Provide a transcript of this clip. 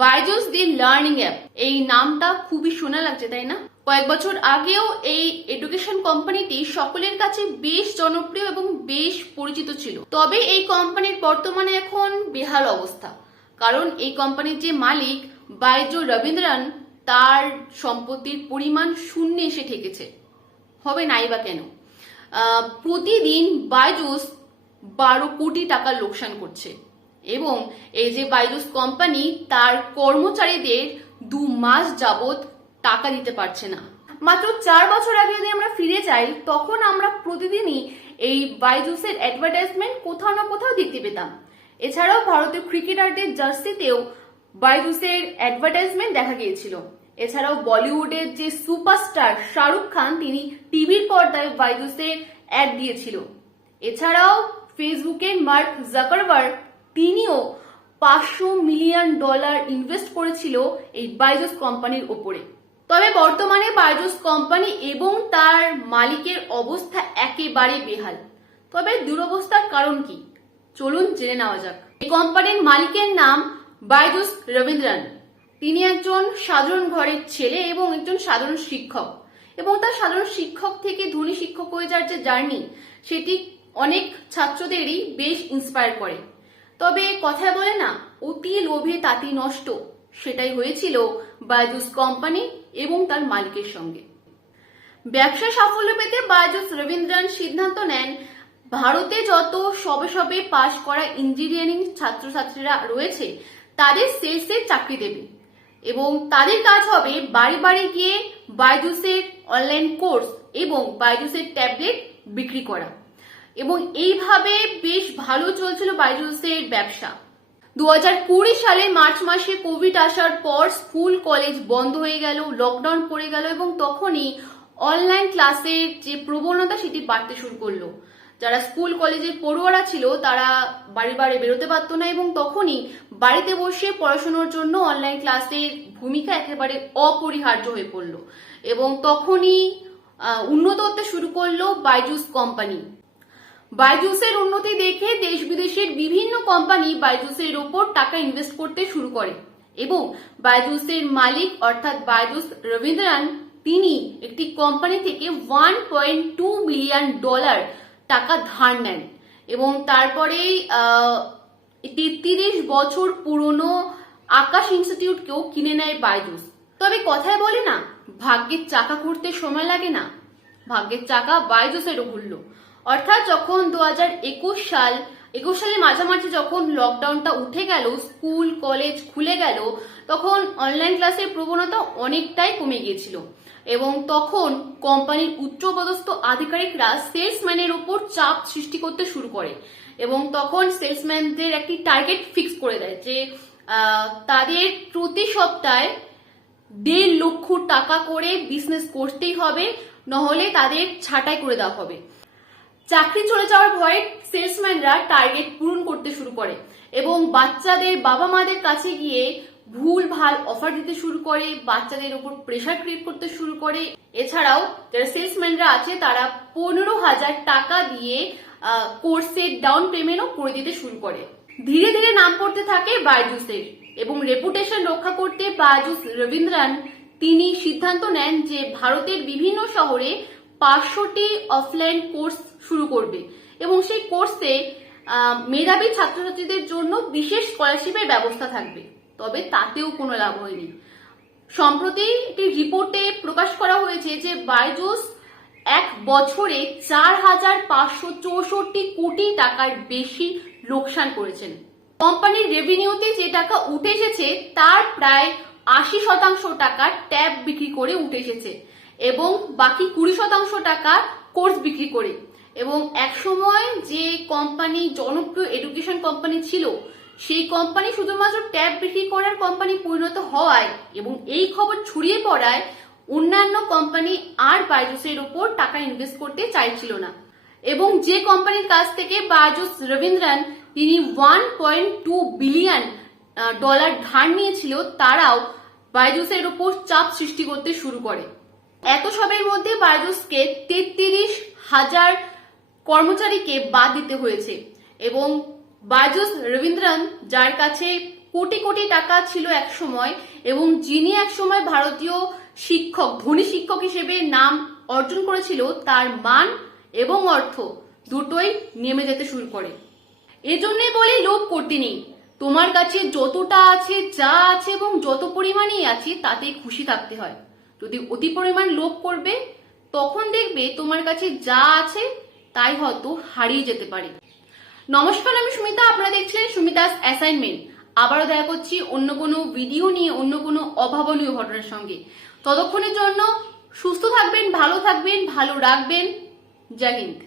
বাইজুস দি learning app, এই নামটা খুবই শোনা লাগছে তাই না? কয়েক বছর আগেও এই এডুকেশন কোম্পানিটি সকলের কাছে বেশ জনপ্রিয় এবং বেশ পরিচিত ছিল। তবে এই কোম্পানির বর্তমানে এখন বেহাল অবস্থা, কারণ এই কোম্পানির যে মালিক বাইজু রবীন্দ্রন, তার সম্পত্তির পরিমাণ শূন্যে এসে ঠেকেছে। হবে নাই বা কেন? প্রতিদিন বাইজুস 12 কোটি টাকা লোকসান করছে এবং এই যে বাইজুস কোম্পানি তার কর্মচারীদের 2 মাস যাবত টাকা দিতে পারছে না। মাত্র 4 বছর আগে যদি আমরা ফিরে যাই, তখন আমরা প্রতিদিনই এই বাইজুসের অ্যাডভার্টাইজমেন্ট কোথাও না কোথাও দেখতে পেতাম। এছাড়াও ভারতীয় ক্রিকেটারদের জার্সিতেও বাইজুসের অ্যাডভার্টাইজমেন্ট দেখা গিয়েছিল। এছাড়াও বলিউডের যে সুপারস্টার শাহরুখ খান, তিনি টিভির পর্দায় বাইজুসের অ্যাড দিয়েছিল। এছাড়াও ফেসবুকের মার্ক জাকারবার্গ, তিনিও $500 মিলিয়ন ইনভেস্ট করেছিল এই বাইজুস কোম্পানির উপরে। তবে বর্তমানে বাইজুস কোম্পানি এবং তার মালিকের অবস্থা একেবারে বেহাল। তবে দুরবস্থার কারণ কি, চলুন জেনে নেওয়া যাক। এই কোম্পানির মালিকের নাম বাইজুস রবীন্দ্রন। তিনি একজন সাধারণ ঘরের ছেলে এবং একজন সাধারণ শিক্ষক, এবং তার সাধারণ শিক্ষক থেকে ধনী শিক্ষক হয়ে যাওয়ার যে জার্নি, সেটি অনেক ছাত্রদেরই বেশ ইন্সপায়ার করে। তবে কথায় বলে না, অতি লোভে তাঁতি নষ্ট, সেটাই হয়েছিল বাইজুস কোম্পানি এবং তার মালিকের সঙ্গে। ব্যবসায় সাফল্য পেতে বাইজুস রবীন্দ্রন সিদ্ধান্ত নেন, ভারতে যত সবে সবে পাশ করা ইঞ্জিনিয়ারিং ছাত্রছাত্রীরা রয়েছে তাদের সেলসে চাকরি দেবে এবং তাদের কাজ হবে বাড়ি বাড়ি গিয়ে বাইজুসের অনলাইন কোর্স এবং বাইজুসের ট্যাবলেট বিক্রি করা। এবং এইভাবে বেশ ভালো চলছিল বাইজুসের ব্যবসা। 2020 সালে মার্চ মাসে কোভিড আসার পর স্কুল কলেজ বন্ধ হয়ে গেল, লকডাউন পড়ে গেল এবং তখনই অনলাইন ক্লাসের যে প্রবণতা সেটি বাড়তে শুরু করলো। যারা স্কুল কলেজের পড়ুয়ারা ছিল তারা বাড়ি বাড়ি বেরোতে পারতো না এবং তখনই বাড়িতে বসে পড়াশোনার জন্য অনলাইন ক্লাসের ভূমিকা একেবারে অপরিহার্য হয়ে পড়লো এবং তখনই উন্নত হতে শুরু করলো বাইজুস কোম্পানি। বাইজুসের উন্নতি দেখে দেশ বিদেশের বিভিন্ন কোম্পানি বাইজুসের ওপর টাকা ইনভেস্ট করতে শুরু করে এবং বাইজুসের মালিক অর্থাৎ বাইজুস রবীন্দ্রন, তিনি একটি কোম্পানি থেকে $1.2 বিলিয়ন টাকা ধার নেন এবং তারপরে 33 বছর পুরনো আকাশ ইনস্টিটিউটকেও কিনে নেয় বাইজুস। তবে কথায় বলে না, ভাগ্যের চাকা ঘুরতে সময় লাগে না, ভাগ্যের চাকা বাইজুসেরও ঘুরলো। অর্থাৎ যখন 2021 সালের মাঝামাঝি যখন লকডাউনটা উঠে গেল, স্কুল কলেজ খুলে গেল, তখন অনলাইন ক্লাসের প্রবণতা অনেকটাই কমে গিয়েছিল এবং তখন কোম্পানির উচ্চপদস্থ আধিকারিকরা সেলসম্যানের উপর চাপ সৃষ্টি করতে শুরু করে এবং তখন সেলসম্যানদের একটি টার্গেট ফিক্স করে দেয় যে তাদের প্রতি সপ্তাহে 1.5 লক্ষ টাকা করে বিজনেস করতেই হবে, নহলে তাদের ছাঁটাই করে দেওয়া হবে। চাকরি চলে যাওয়ার ভয়ে সেলসম্যানরা টার্গেট পূরণ করতে শুরু করে এবং বাচ্চাদের বাবা মাদের কাছে গিয়ে ভুল ভাল অফার দিতে শুরু করে, বাচ্চাদের উপর প্রেসার ক্রিয়েট করতে শুরু করে। এছাড়াও যারা সেলসম্যানরা আছে তারা 15,000 টাকা দিয়ে কোর্সের ডাউন পেমেন্টও করে দিতে শুরু করে। ধীরে ধীরে নাম পড়তে থাকে বাইজুসের এবং রেপুটেশন রক্ষা করতে বাইজুস রবীন্দ্রন, তিনি সিদ্ধান্ত নেন যে ভারতের বিভিন্ন শহরে 500টি অফলাইন কোর্স শুরু করবে এবং সেই কোর্সে মেধাবী ছাত্রছাত্রীদের জন্য বিশেষ স্কলারশিপের ব্যবস্থা থাকবে। তবে তাতেও কোনো লাভ হয়নি। সম্প্রতি একটি রিপোর্টে প্রকাশ করা হয়েছে যে বাইজুস এক বছরে 4,564 কোটি টাকার বেশি লোকসান করেছেন। কোম্পানির রেভিনিউতে যে টাকা উঠে এসেছে তার প্রায় 80% টাকা ট্যাব বিক্রি করে উঠে এসেছে এবং বাকি 20% টাকা কোর্স বিক্রি করে। এবং একসময় যে কোম্পানি জনপ্রিয় এডুকেশন কোম্পানি ছিল, সেই কোম্পানি শুধুমাত্র ট্যাব বিক্রি করার কোম্পানি পরিণত হওয়ায় এবং এই খবর ছড়িয়ে পড়ায় অন্যান্য কোম্পানি আর বাইজুসের উপর টাকা ইনভেস্ট করতে চাইছিল না এবং যে কোম্পানির কাছ থেকে বাইজুস রবীন্দ্রন তিনি $1.2 বিলিয়ন ধার নিয়েছিল, তারাও বাইজুসের উপর চাপ সৃষ্টি করতে শুরু করে। এত সবের মধ্যে বাইজুসকে 33,000 কর্মচারীকে বাদ দিতে হয়েছে এবং বাইজুস রবীন্দ্রন, যার কাছে কোটি কোটি টাকা ছিল এক সময়, এবং যিনি এক সময় ভারতীয় শিক্ষক, ধনী শিক্ষক হিসেবে নাম অর্জন করেছিল, তার মান এবং অর্থ দুটোই নেমে যেতে শুরু করে। এজন্যই বলি লোভ করতে নেই। তোমার কাছে যতটা আছে, যা আছে এবং যত পরিমাণেই আছে তাতেই খুশি থাকতে হয়। যদি অতি পরিমাণ লোভ করবে, তখন দেখবে তোমার কাছে যা আছে তাই হয়তো হারিয়ে যেতে পারে। নমস্কার, আমি সুমিতা, আপনারা দেখছিলেন সুমিতাস অ্যাসাইনমেন্ট। আবারও দেখা করছি অন্য কোনো ভিডিও নিয়ে, অন্য কোনো অভাবনীয় ঘটনার সঙ্গে। ততক্ষণের জন্য সুস্থ থাকবেন, ভালো থাকবেন, ভালো রাখবেন। জয় হিন্দ।